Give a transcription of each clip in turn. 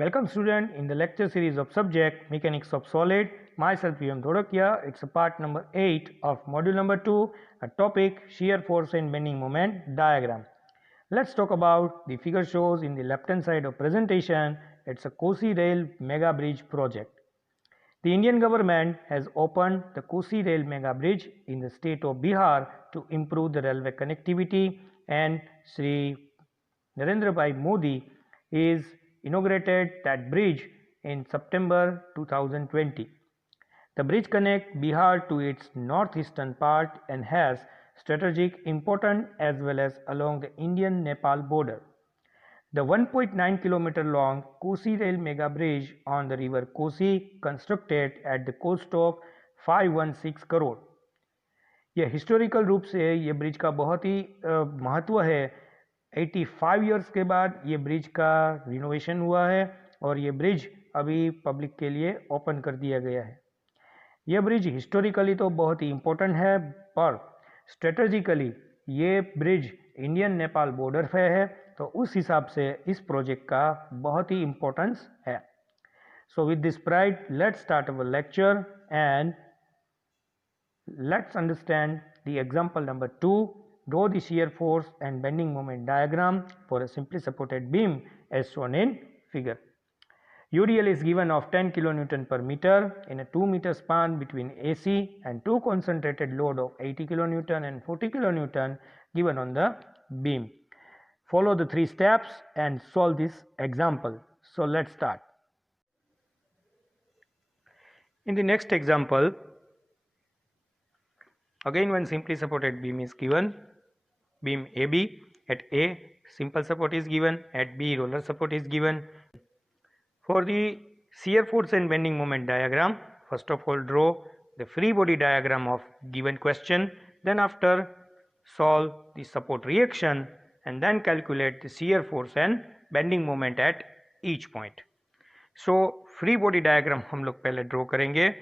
Welcome student in the lecture series of subject Mechanics of Solid. Myself PM Dhodakia. It's a part number 8 of module number 2, a topic shear force and bending moment diagram. Let's talk about the figure shows in the left hand side of presentation. It's a Kosi Rail Mega Bridge project. The Indian government has opened the Kosi Rail Mega Bridge in the state of Bihar to improve the railway connectivity, and Sri Narendra Bhai Modi is inaugurated that bridge in September 2020. The bridge connects Bihar to its northeastern part and has strategic importance as well as along the Indian-Nepal border. The 1.9 kilometer long Kosi Rail Mega Bridge on the river Kosi constructed at the cost of 516 करोड़. यह हिस्टोरिकल रूप से ये ब्रिज का बहुत ही महत्व है. 85 इयर्स के बाद ये ब्रिज का रिनोवेशन हुआ है और ये ब्रिज अभी पब्लिक के लिए ओपन कर दिया गया है. यह ब्रिज हिस्टोरिकली तो बहुत ही इम्पोर्टेंट है, पर स्ट्रेटजिकली ये ब्रिज इंडियन नेपाल बॉर्डर पे है, तो उस हिसाब से इस प्रोजेक्ट का बहुत ही इम्पोर्टेंस है. So with this pride let's start our lecture and let's understand the example number 2. Draw the shear force and bending moment diagram for a simply supported beam as shown in figure. UDL is given of 10 kN per meter in a 2 meter span between AC and two concentrated load of 80 kN and 40 kN given on the beam. Follow the 3 steps and solve this example. So let's start. In the next example, again one simply supported beam is given, beam AB. At A simple support is given, at B roller support is given. For the shear force and bending moment diagram, first of all draw the free body diagram of given question, then after solve the support reaction and then calculate the shear force and bending moment at each point. So free body diagram हम लोग पहले draw करेंगे.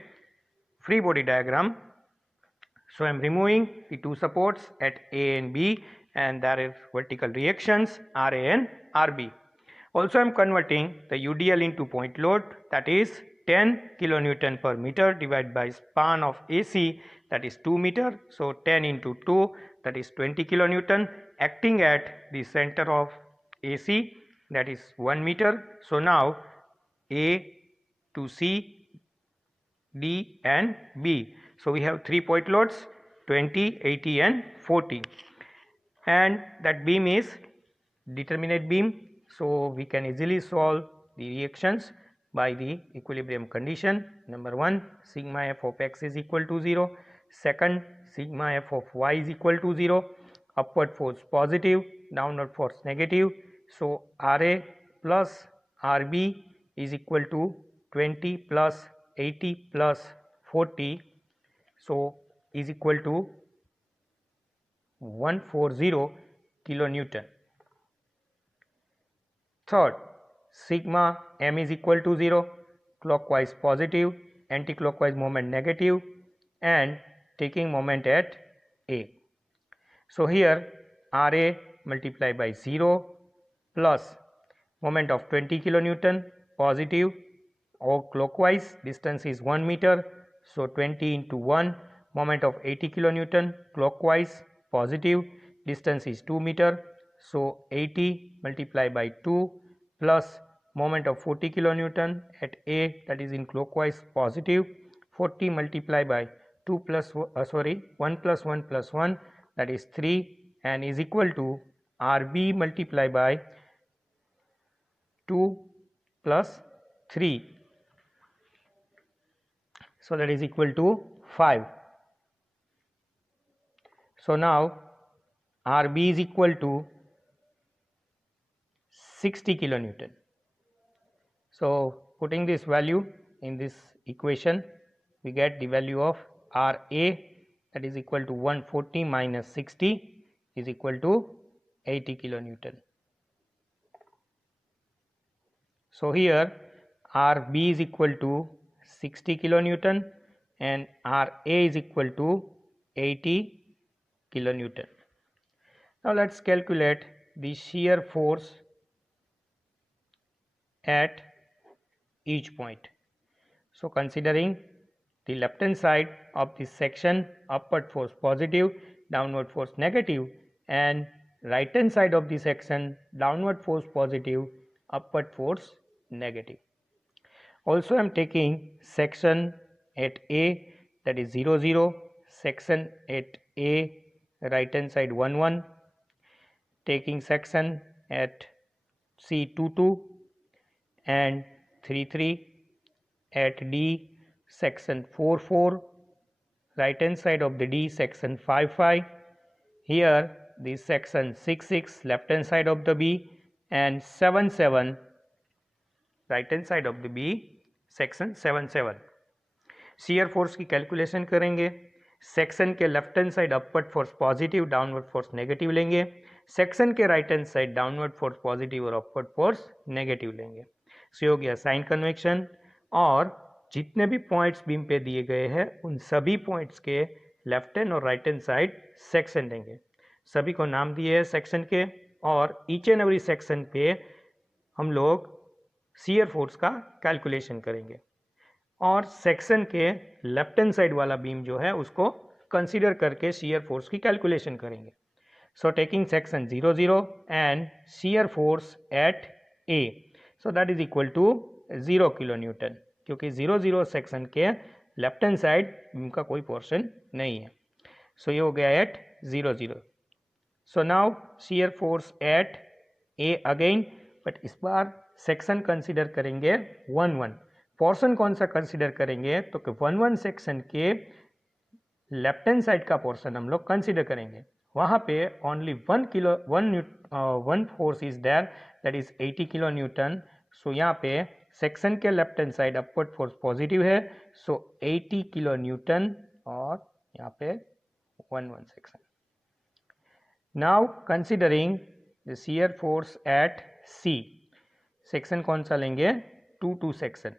Free body diagram. So I am removing the two supports at A and B, and there is vertical reactions RA and RB. Also I am converting the UDL into point load, that is 10 kN per meter divided by span of AC, that is 2 meter. So 10 into 2, that is 20 kN acting at the center of AC, that is 1 meter. So now A to C, D and B. So we have 3 point loads 20, 80 and 40, and that beam is determinate beam. So we can easily solve the reactions by the equilibrium condition. Number 1, sigma f of x is equal to 0. Second, sigma f of y is equal to 0. Upward force positive, downward force negative. So RA plus RB is equal to 20 plus 80 plus 40, so is equal to 140 kilonewton. Third, sigma m is equal to 0, clockwise positive, anti-clockwise moment negative, and taking moment at A. So here RA multiplied by 0 plus moment of 20 kilonewton positive or clockwise, distance is 1 meter, so 20 into 1, moment of 80 kilonewton clockwise positive, distance is 2 meter, so 80 multiplied by 2 plus moment of 40 kilonewton at A, that is in clockwise positive, 40 multiplied by 2 plus 1 plus 1 plus 1, that is 3, and is equal to RB multiplied by 2 plus 3, so that is equal to 5. So now RB is equal to 60 kilonewton. So putting this value in this equation, we get the value of RA, that is equal to 140 minus 60 is equal to 80 kilonewton. So here RB is equal to 60 kilonewton and RA is equal to 80 kilonewton. Now let us calculate the shear force at each point. So considering the left hand side of this section, upward force positive, downward force negative, and right hand side of the section, downward force positive, upward force negative. Also I am taking section at A, that is 0 0, section at A right hand side 1 1, taking section at C 2 2 and 3 3, at D section 4 4, right hand side of the D section 5 5, here this section 6 6, left hand side of the B, and 7 7, right hand side of the B section 7 7. Shear force की calculation करेंगे. Section के left hand side upward force positive, downward force negative लेंगे. Section के right hand side downward force positive और upward force negative लेंगे. सो हो गया sign convection. और जितने भी पॉइंट्स बीम पे दिए गए हैं उन सभी पॉइंट्स के लेफ्ट हैंड और राइट हैंड साइड सेक्शन लेंगे. सभी को नाम दिए हैं सेक्शन के, और ईच एंड एवरी सेक्शन पे हम लोग शियर फोर्स का कैलकुलेशन करेंगे. और सेक्शन के लेफ्ट हैंड साइड वाला बीम जो है उसको कंसीडर करके शियर फोर्स की कैलकुलेशन करेंगे. So taking section 0 0 and shear force at A, so that is equal to 0 kilo newton, क्योंकि 0 0 सेक्शन के लेफ्ट हैंड साइड बीम का कोई पोर्शन नहीं है. सो ये हो गया at 0 0. So now shear force at A again, but इस बार सेक्शन कंसीडर करेंगे 1 1. पोर्शन कौन सा कंसीडर करेंगे, तो 1 1 सेक्शन के लेफ्ट हैंड साइड का पोर्शन हम लोग कंसीडर करेंगे. वहाँ पे only 1 force is there, that is 80 kilo newton. So यहाँ पे सेक्शन के left hand side upward force positive है, सो 80 किलो न्यूटन, और यहाँ पे 1 1 section. Now considering the shear force at C, section कौन सा लेंगे, 2 2 सेक्शन.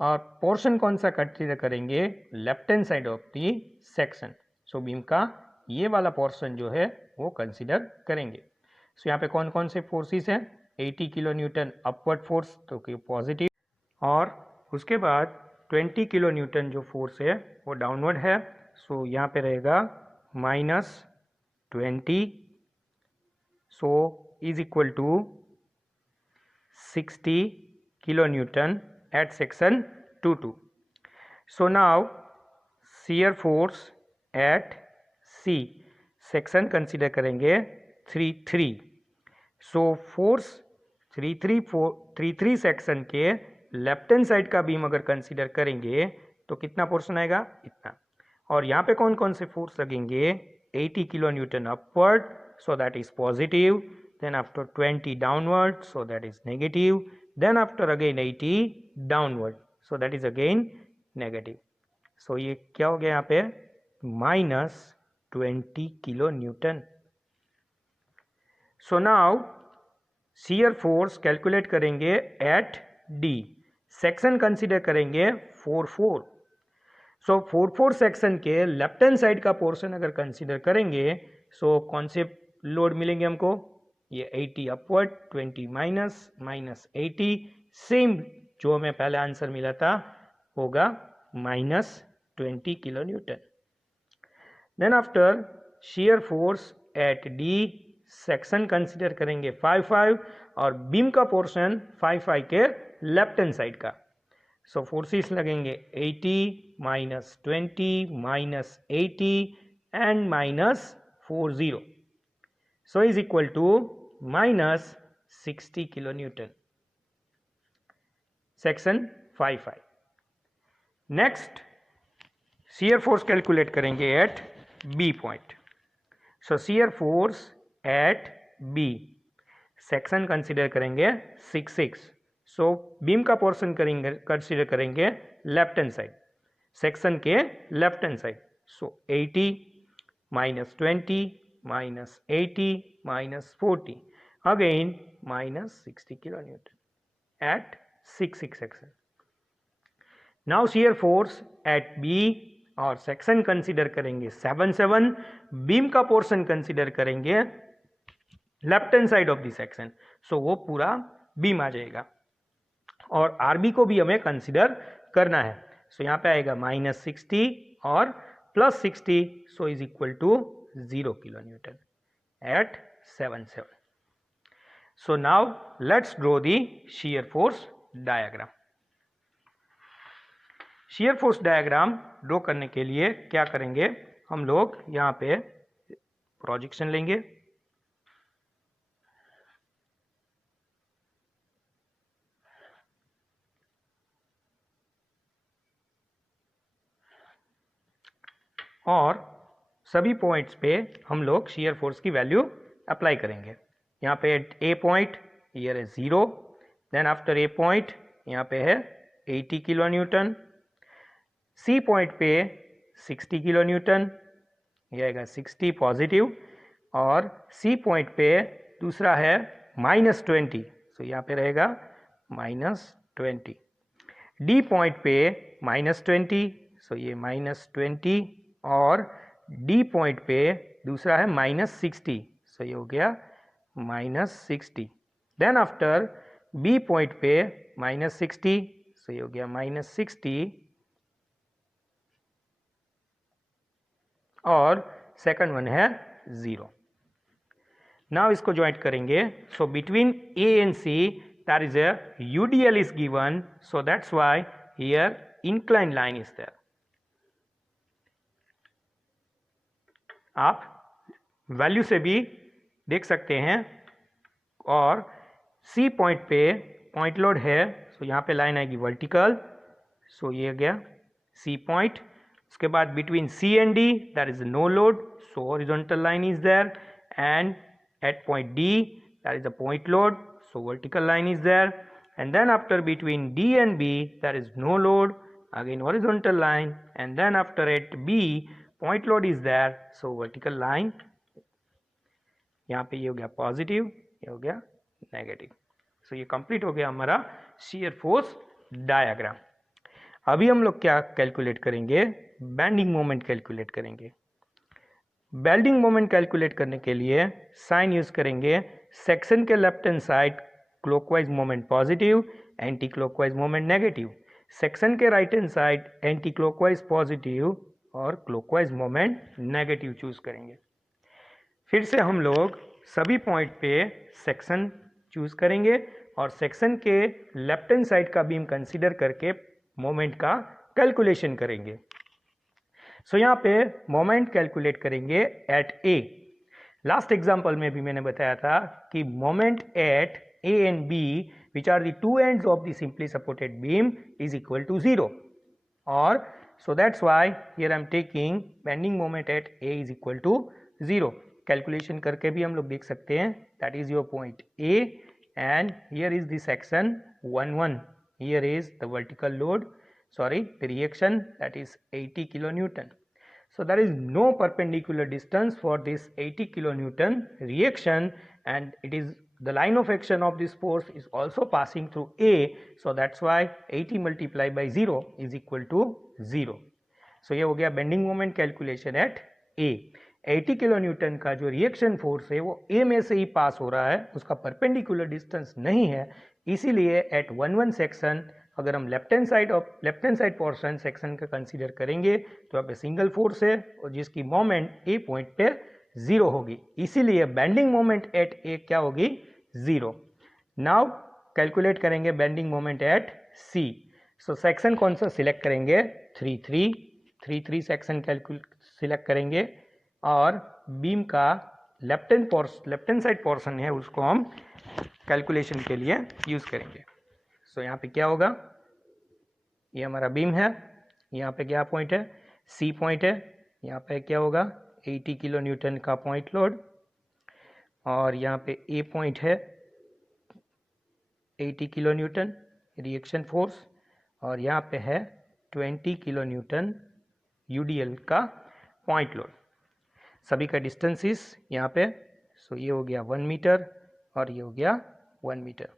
और पोर्शन कौन सा कंसीडर करेंगे, left hand side of the section. So beam का ये वाला पोर्शन जो है वो कंसीडर करेंगे. सो यहाँ पे कौन कौन से फोर्सेस हैं, 80 किलो न्यूटन अपवर्ड फोर्स तो कि पॉजिटिव, और उसके बाद 20 किलो न्यूटन जो फोर्स है वो डाउनवर्ड है. सो यहाँ पे रहेगा -20, so is equal to 60 kilo newton at section 2 2. So now shear force at C, section consider करेंगे 3 3. So force 3 3 सेक्शन के लेफ्ट हैंड साइड का बीम अगर कंसीडर करेंगे तो कितना पोर्शन आएगा, इतना. और यहाँ पे कौन कौन से फोर्स लगेंगे, 80 kilo Newton upward, so that is positive. Then after 20 downward, so that is negative. Then after again 80 downward, so that is again negative. So ये क्या हो गया यहाँ पे, -20 kilo Newton. So now shear force calculate करेंगे eight D. Section consider करेंगे 4 4. सो 4 4 सेक्शन के left hand side का पोर्शन अगर कंसीडर करेंगे, सो कौन से लोड मिलेंगे हमको, ये 80 अपवर्ड, 20 -80, सेम जो हमें पहले आंसर मिला था होगा -20 kilo newton. Then after shear force at D, section consider करेंगे 5 5, और बीम का पोर्शन 5 5 के लेफ्ट हैंड साइड का. सो फोर्सेस लगेंगे 80 -20 -80 and -40. So is equal to -60 kilo newton. Section 5 5. Next shear force calculate करेंगे at B point. So shear force at B, section consider करेंगे 6 6. So beam का portion करेंगे कंसीडर करेंगे लेफ्ट हैंड साइड, सेक्शन के left hand side. So 80 -20 -80 -40, again -60 kilo Newton at 6 6 section. Now shear force at B, और section consider करेंगे 7 7, beam का portion consider करेंगे left hand side of the section. So वो पूरा बीम आ जाएगा. और आरबी को भी हमें कंसिडर करना है। सो यहाँ पे आएगा -60 और +60, so is equal to 0 kilo newton at 77. So now let's draw the shear force diagram. shear force diagram draw करने के लिए क्या करेंगे, हम लोग यहाँ पे प्रोजेक्शन लेंगे, और सभी पॉइंट्स पे हम लोग shear force की वैल्यू अप्लाई करेंगे। यहाँ पे ए पॉइंट हियर है 0, देन आफ्टर ए पॉइंट यहाँ पे है 80 किलो न्यूटन, सी पॉइंट पे 60 किलो न्यूटन, ये आएगा 60 पॉजिटिव, और सी पॉइंट पे दूसरा है -20, सो यहाँ पे रहेगा -20, डी पॉइंट पे -20, सो ये -20, और डी पॉइंट पे दूसरा है -60, सो ये हो गया -60, देन आफ्टर बी पॉइंट पे -60, सो ये हो गया -60, और सेकंड वन है 0. नाउ इसको ज्वाइंट करेंगे, so between A and C there is a UDL is given, so that's why here inclined line is there. आप वैल्यू से भी देख सकते हैं, और सी पॉइंट पे पॉइंट लोड है, सो यहाँ पे लाइन आएगी वर्टिकल, सो ये गया सी पॉइंट. उसके बाद between C and D that is no load, so horizontal line is there, and at point D that is a point load, so vertical line is there, and then after between D and B there is no load, again horizontal line, and then after at B point load is there, so vertical line. यहाँ पे ये हो गया पॉजिटिव, ये हो गया नेगेटिव. सो ये कंप्लीट हो गया हमारा shear force डायग्राम. अभी हम लोग क्या कैलकुलेट करेंगे, बेंडिंग मोमेंट कैलकुलेट करेंगे. बेंडिंग मोमेंट कैलकुलेट करने के लिए साइन यूज करेंगे. सेक्शन के left hand side clockwise moment positive, anti clockwise moment negative. Section के right hand side anti clockwise positive और क्लॉकवाइज मोमेंट नेगेटिव चूज करेंगे. फिर से हम लोग सभी पॉइंट पे सेक्शन चूज करेंगे, और सेक्शन के लेफ्ट हैंड साइड का बीम कंसीडर करके मोमेंट का कैलकुलेशन करेंगे. सो यहाँ पे मोमेंट कैलकुलेट करेंगे एट ए. लास्ट एग्जाम्पल में भी मैंने बताया था कि moment at A and B which are the two ends of the simply supported beam is equal to 0, और so that's why here I am taking bending moment at A is equal to 0. Calculation करके भी हम लोग देख सकते हैं, that is your point A, and here is the section 1-1, here is the vertical load, sorry, the reaction, that is 80 kilonewton. So there is no perpendicular distance for this 80 kilonewton reaction, and it is the line of action of this force is also passing through A, so that's why 80 multiplied by 0 is equal to 0. So ये हो गया bending moment calculation at A. 80 kilonewton का जो reaction force है वो A में से ही पास हो रहा है, उसका परपेंडिकुलर डिस्टेंस नहीं है, इसीलिए एट 1-1 सेक्शन अगर हम left hand side portion section का कंसीडर करेंगे तो यहाँ पे सिंगल फोर्स है, और जिसकी मोमेंट ए पॉइंट पे 0 होगी, इसीलिए बेंडिंग मोमेंट एट ए क्या होगी 0. नाउ कैलकुलेट करेंगे bending moment at C. So section कौन सा सिलेक्ट करेंगे, 3-3 सेक्शन सिलेक्ट करेंगे, और बीम का लेफ्ट हैंड साइड पोर्शन है उसको हम कैलकुलेशन के लिए यूज करेंगे. सो यहाँ पे क्या होगा, ये हमारा बीम है, यहाँ पे क्या पॉइंट है, सी पॉइंट है, यहाँ पे क्या होगा 80 किलो न्यूटन का पॉइंट लोड, और यहाँ पे ए पॉइंट है 80 किलो न्यूटन रिएक्शन फोर्स, और यहाँ पे है 20 किलो न्यूटन यूडीएल का पॉइंट लोड. सभी का डिस्टेंसेस यहाँ पे, सो ये हो गया 1 मीटर और ये हो गया 1 metre.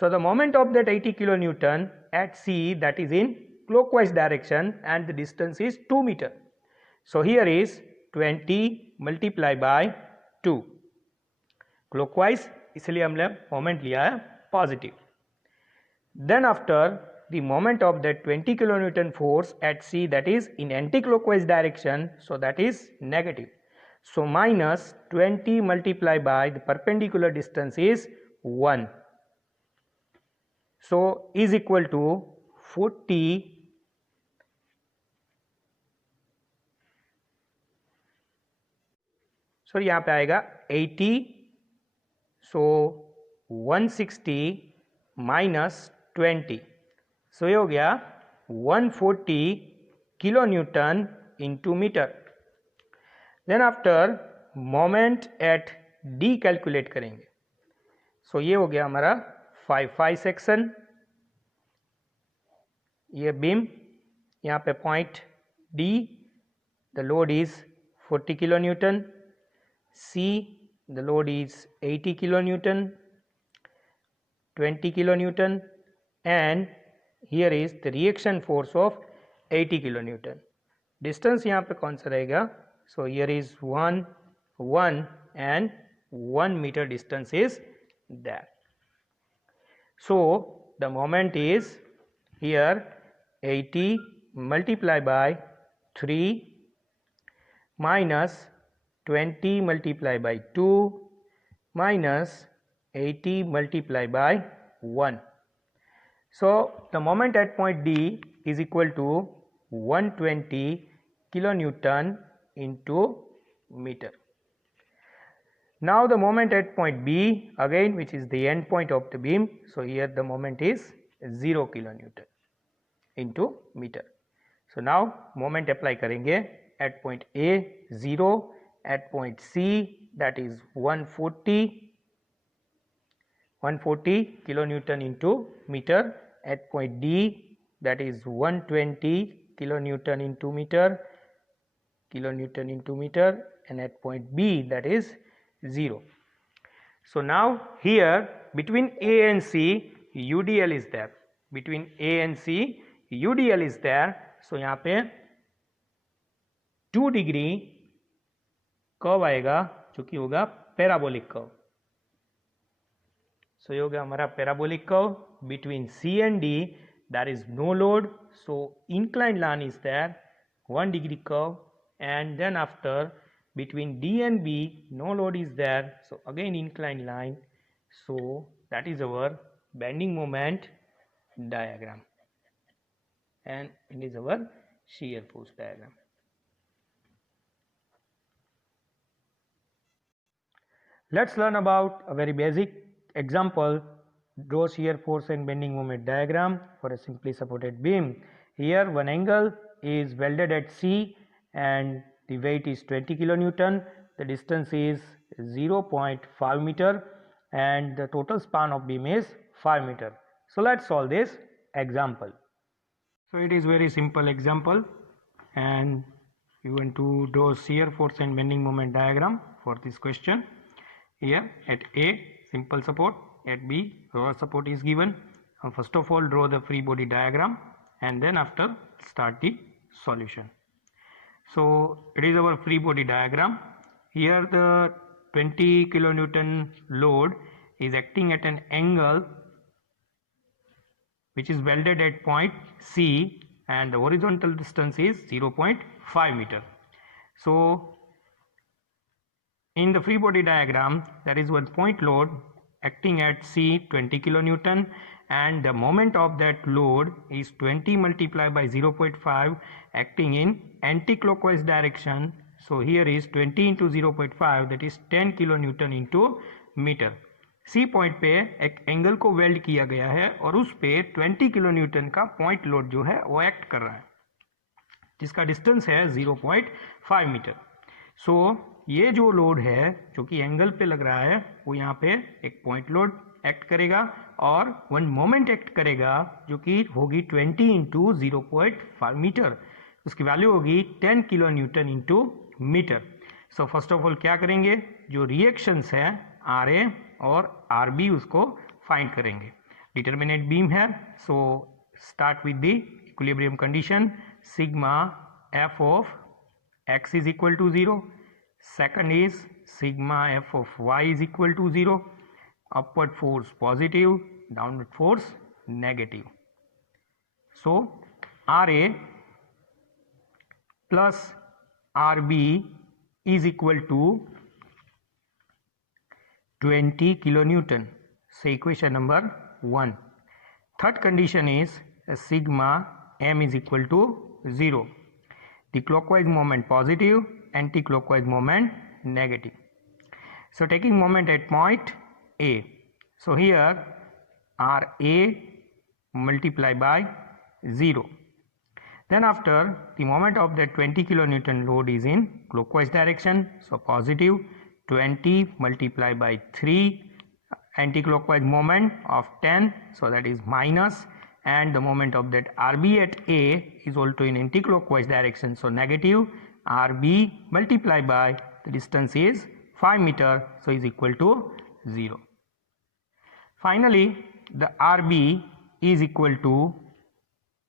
So the moment of that 80 kilonewton at C, that is in clockwise direction, and the distance is 2 meter. So here is 20 multiplied by 2. Clockwise इसलिए हमने मोमेंट लिया है positive. Then after, the moment of that 20 kilonewton force at C, that is in anti-clockwise direction, so that is negative. So minus 20 multiplied by the perpendicular distance is 1. So is equal to 40. So यहाँ पे आएगा 80. So 160 minus 20. So ये हो गया 140 kilo newton into metre. Then after moment at D calculate करेंगे. So ये हो गया हमारा 5 सेक्शन. ये बीम, यहाँ पे point D, the load is 40 kilo newton. C, the load is 80 kilo newton, 20 kilo newton, and here is the reaction force of 80 kilo newton. Distance यहाँ पे कौन सा रहेगा? So here is 1 and 1 meter distance is there. So the moment is here 80 multiplied by 3 minus 20 multiplied by 2 minus 80 multiplied by 1. So the moment at point D is equal to 120 kilonewton into meter. Now the moment at point B, again which is the end point of the beam, so here the moment is 0 kilonewton into meter. So now moment apply करेंगे at point A 0, at point C that is 140 kilonewton into meter, at point D that is 120 kilonewton into meter, and at point B that is 0. So now here between A and C UDL is there. Between A and C UDL is there. So यहाँ पे 2 degree curve आएगा जो कि होगा parabolic curve. So ये होगा हमारा parabolic curve. Between C and D there is no load, so inclined line is there, 1 degree curve. And then after between D and B no load is there, so again inclined line. So that is our bending moment diagram, and it is our shear force diagram. Let's learn about a very basic example. Draw shear force and bending moment diagram for a simply supported beam. Here one angle is welded at C and the weight is 20 kilonewton, the distance is 0.5 meter, and the total span of beam is 5 meter. So let's solve this example. So it is very simple example, and you want to draw shear force and bending moment diagram for this question. Here at A simple support, at B raw support is given. First of all draw the free body diagram and then after start the solution. So it is our free body diagram. Here the 20 kilonewton load is acting at an angle which is welded at point C, and the horizontal distance is 0.5 meter. So in the free body diagram there is one point load acting at C 20 kilonewton, and the moment of that load is 20 multiplied by 0.5 acting in anti-clockwise direction. So here is 20 into 0.5, that is 10 kilonewton into meter. C point पे एक एंगल को वेल्ड किया गया है और उस पे 20 किलोन्यूटन का पॉइंट लोड जो है वो एक्ट कर रहा है, जिसका डिस्टेंस है 0.5 मीटर. सो ये जो लोड है जो कि एंगल पे लग रहा है वो यहाँ पे एक पॉइंट लोड एक्ट करेगा और वन मोमेंट एक्ट करेगा जो कि होगी 20 इंटू 0.5 मीटर. उसकी वैल्यू होगी 10 kilo newton into metre. So first of all क्या करेंगे, जो रिएक्शंस है आर ए और आर बी उसको फाइंड करेंगे. डिटर्मिनेट बीम है, so start with the equilibrium condition. Sigma F of X is equal to 0. Second is sigma f of y is equal to 0. Upward force positive, downward force negative. So RA plus RB is equal to 20 kilonewton. So equation number 1. Third condition is sigma m is equal to 0. The clockwise moment positive, anti-clockwise moment negative. So taking moment at point A. So here RA multiplied by 0. Then after, the moment of that 20 kilonewton load is in clockwise direction. So positive 20 multiplied by 3, anti-clockwise moment of 10. So that is minus, and the moment of that RB at A is also in anti-clockwise direction. So negative RB multiplied by the distance is 5 meter. So is equal to 0. Finally, the RB is equal to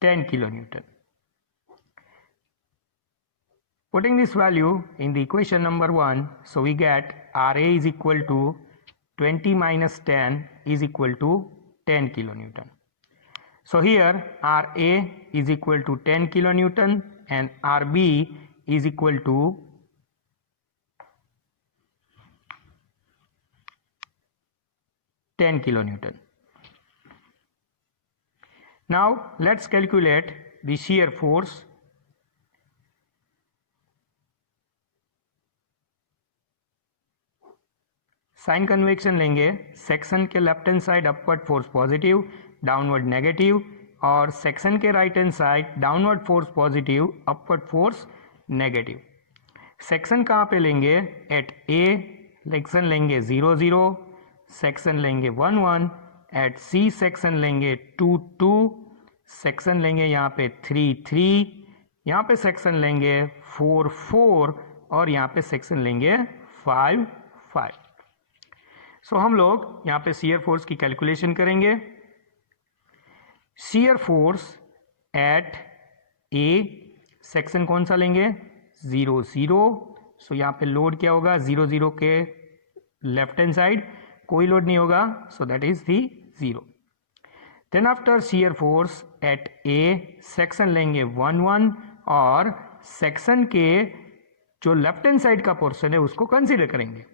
10 kilonewton. Putting this value in the equation number 1, so we get RA is equal to 20 minus 10 is equal to 10 kilonewton. So here RA is equal to 10 kilonewton and RB is equal to 10 kilonewton. Now let's calculate the shear force. Sign convention लेंगे, section के left hand side upward force positive, downward negative, और section के right hand side downward force positive, upward force negative. Section कहाँ पे लेंगे? Eight A section लेंगे 0 0, सेक्शन लेंगे 1 1, eight C section लेंगे 2 2, सेक्शन लेंगे यहाँ पे 3 3, यहाँ पे सेक्शन लेंगे 4 4 और यहाँ पे सेक्शन लेंगे 5 5. सो हम लोग यहाँ पे शियर फोर्स की कैलकुलेशन करेंगे. Shear force at A section कौन सा लेंगे? 0 0. सो यहाँ पे लोड क्या होगा? 0 0 के लेफ्ट हैंड साइड कोई लोड नहीं होगा, so that is the 0. Then after shear force at A section लेंगे 1 1 और सेक्शन के जो लेफ्ट हैंड साइड का पोर्शन है उसको कंसीडर करेंगे.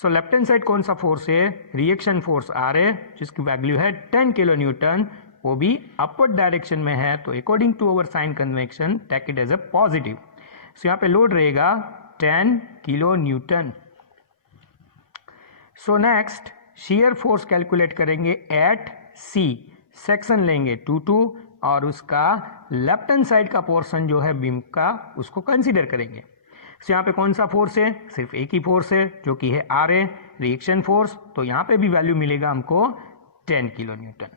सो लेफ्ट हैंड साइड कौन सा फोर्स है? रिएक्शन फोर्स आर है जिसकी वैल्यू है 10 किलो न्यूटन, वो भी अपवर्ड डायरेक्शन में है. तो according to our sign convection take it as a positive. So यहाँ पे लोड रहेगा 10 kilo newton. So next shear force calculate करेंगे एट सी. सेक्शन लेंगे 2 2 और उसका लेफ्ट हैंड साइड का पोर्शन जो है बीम का उसको कंसीडर करेंगे. सो यहाँ पे कौन सा फोर्स है? सिर्फ एक ही फोर्स है जो कि है आर ए, रिएक्शन फोर्स. तो यहाँ पे भी वैल्यू मिलेगा हमको 10 kilo newton.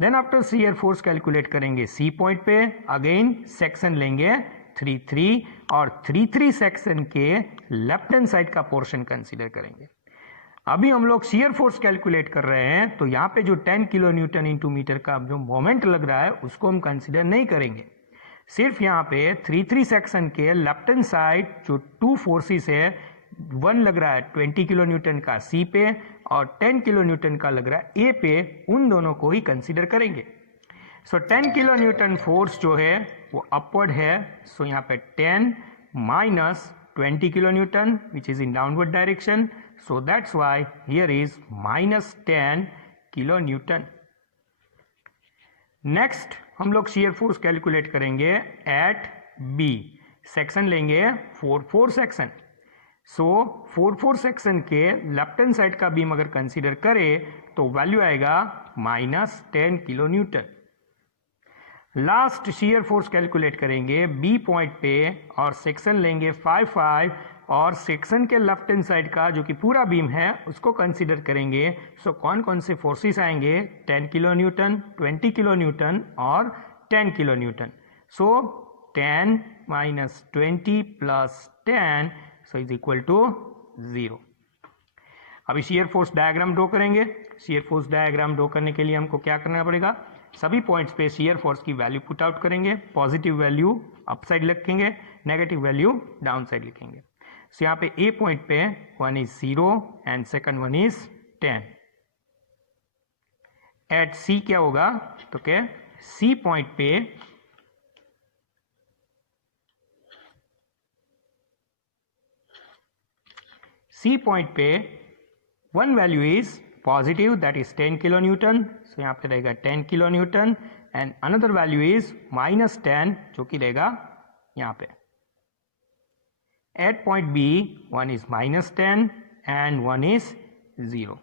Then after shear force calculate करेंगे सी पॉइंट पे. अगेन सेक्शन लेंगे 3 3 और 3 3 सेक्शन के लेफ्ट हैंड साइड का पोर्शन कंसीडर करेंगे. अभी हम लोग शियर फोर्स कैलकुलेट कर रहे हैं, तो यहाँ पे जो 10 किलो न्यूटन इंटू मीटर का जो मोमेंट लग रहा है उसको हम कंसीडर नहीं करेंगे. सिर्फ यहाँ पे 3 3 सेक्शन के लेफ्ट हैंड साइड जो 2 फोर्सेस है, 1 लग रहा है 20 किलो न्यूटन का सी पे और 10 किलो न्यूटन का लग रहा है ए पे, उन दोनों को ही कंसीडर करेंगे. सो 10 किलो न्यूटन फोर्स जो है वो अपवर्ड है. सो यहाँ पे 10 minus 20 kilo Newton which is in downward direction. So that's why here is minus 10 kilo Newton. Next हम लोग शियर फोर्स कैलकुलेट करेंगे एट बी. सेक्शन लेंगे 4 4 सेक्शन. सो 4 4 सेक्शन के लेफ्ट हैंड साइड का बीम अगर कंसीडर करें तो वैल्यू आएगा माइनस 10 kilo Newton. Last shear force calculate करेंगे बी पॉइंट पे और सेक्शन लेंगे 5 5 और सेक्शन के लेफ्ट हैंड साइड का जो कि पूरा बीम है उसको कंसीडर करेंगे. सो कौन कौन से फोर्सेस आएंगे? 10 किलो न्यूटन, 20 किलो न्यूटन और 10 kilo newton. So 10 minus 20 plus 10 so is equal to 0. अभी शियर फोर्स डायग्राम ड्रॉ करेंगे. शियर फोर्स डायग्राम ड्रॉ करने के लिए हमको क्या करना पड़ेगा? सभी पॉइंट्स पे शियर फोर्स की वैल्यू पुट आउट करेंगे. पॉजिटिव वैल्यू अप साइड लिखेंगे, नेगेटिव वैल्यू डाउन साइड लिखेंगे. सो यहाँ पे ए पॉइंट पे 1 is 0 and second 1 is 10. At C क्या होगा, तो क्या सी पॉइंट पे one value is positive that is 10 kilo newton, so यहाँ पे रहेगा 10 kilo newton, and another value is -10 जो कि रहेगा यहाँ पे. At point B, one is -10 and one is 0.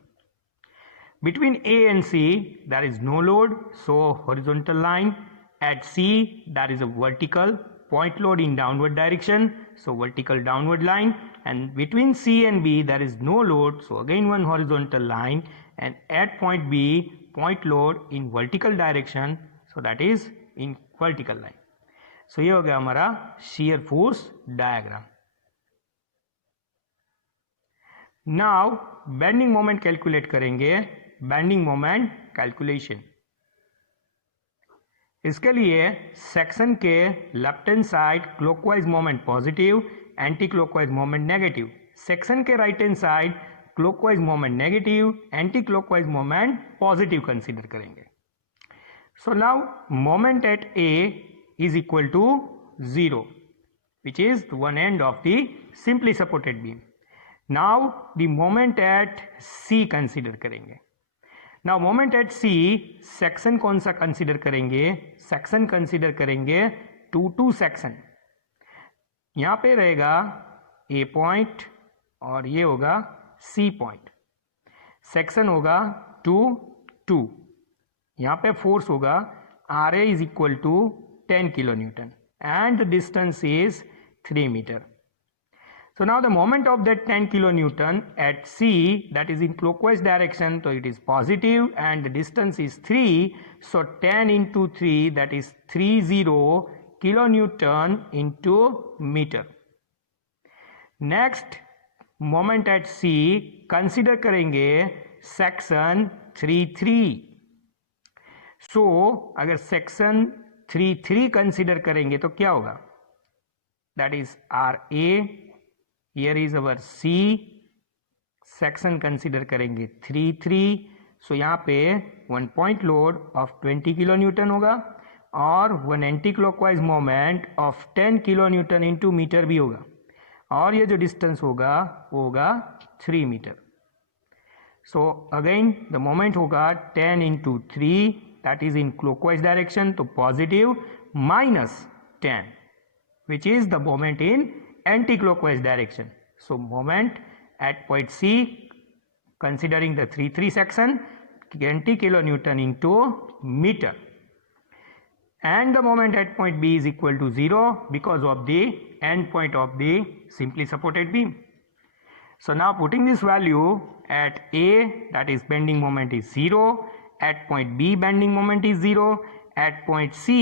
Between A and C, there is no load, so horizontal line. At C, there is a vertical point load in downward direction, so vertical downward line. And between C and B, there is no load, so again one horizontal line. And at point B, point load in vertical direction, so that is in vertical line. So ये हो गया हमारा shear force diagram. Now bending moment calculate करेंगे. Bending moment calculation, इसके लिए section के left hand side clockwise moment positive, anti clockwise moment negative. Section के right hand side clockwise moment negative, anti clockwise moment positive consider करेंगे. So now moment at A is equal to 0 which is one end of the simply supported beam. Now the moment at C consider करेंगे. Now moment at C section कौन सा कंसिडर करेंगे, section consider करेंगे 2 सेक्शन. यहाँ पे रहेगा A point और ये होगा C पॉइंट. सेक्शन होगा 2. यहाँ पे फोर्स होगा RA is equal to 10 kilo newton and the distance is 3 metre. So now the moment of that 10 kilonewton at C, that is in clockwise direction, so it is positive and the distance is 3. So 10 into 3, that is 30 kilonewton into meter. Next moment at C consider करेंगे section 3. So अगर section 3 consider करेंगे तो क्या होगा, that is RA. Here is our C section consider करेंगे 3. So यहाँ पे one point load of 20 kilo newton होगा और one anti clockwise moment of 10 kilo newton into metre भी होगा और ये जो डिस्टेंस होगा वो होगा 3 metre. So again the moment होगा 10 into 3 that is in clockwise direction, तो positive -10 which is the moment in anti-clockwise direction. So moment at point C considering the 3 section 20 kilonewton into meter, and the moment at point B is equal to 0 because of the end point of the simply supported beam. So now putting this value at A, that is bending moment is 0, at point B bending moment is 0, at point C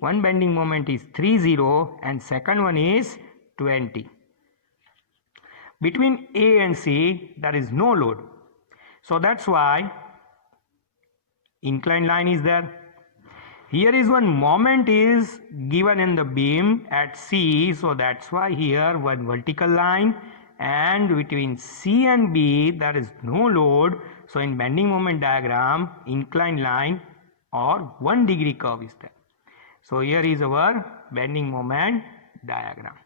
one bending moment is 30 and second one is 20. Between A and C there is no load, so that's why inclined line is there. Here is one moment is given in the beam at C, so that's why here one vertical line, and between C and B there is no load, so in bending moment diagram inclined line or 1 degree curve is there. So here is our bending moment diagram.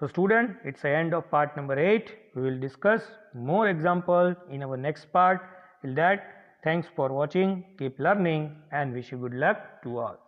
So student, it's the end of part number 8. We will discuss more examples in our next part. Till that, thanks for watching, keep learning and wish you good luck to all.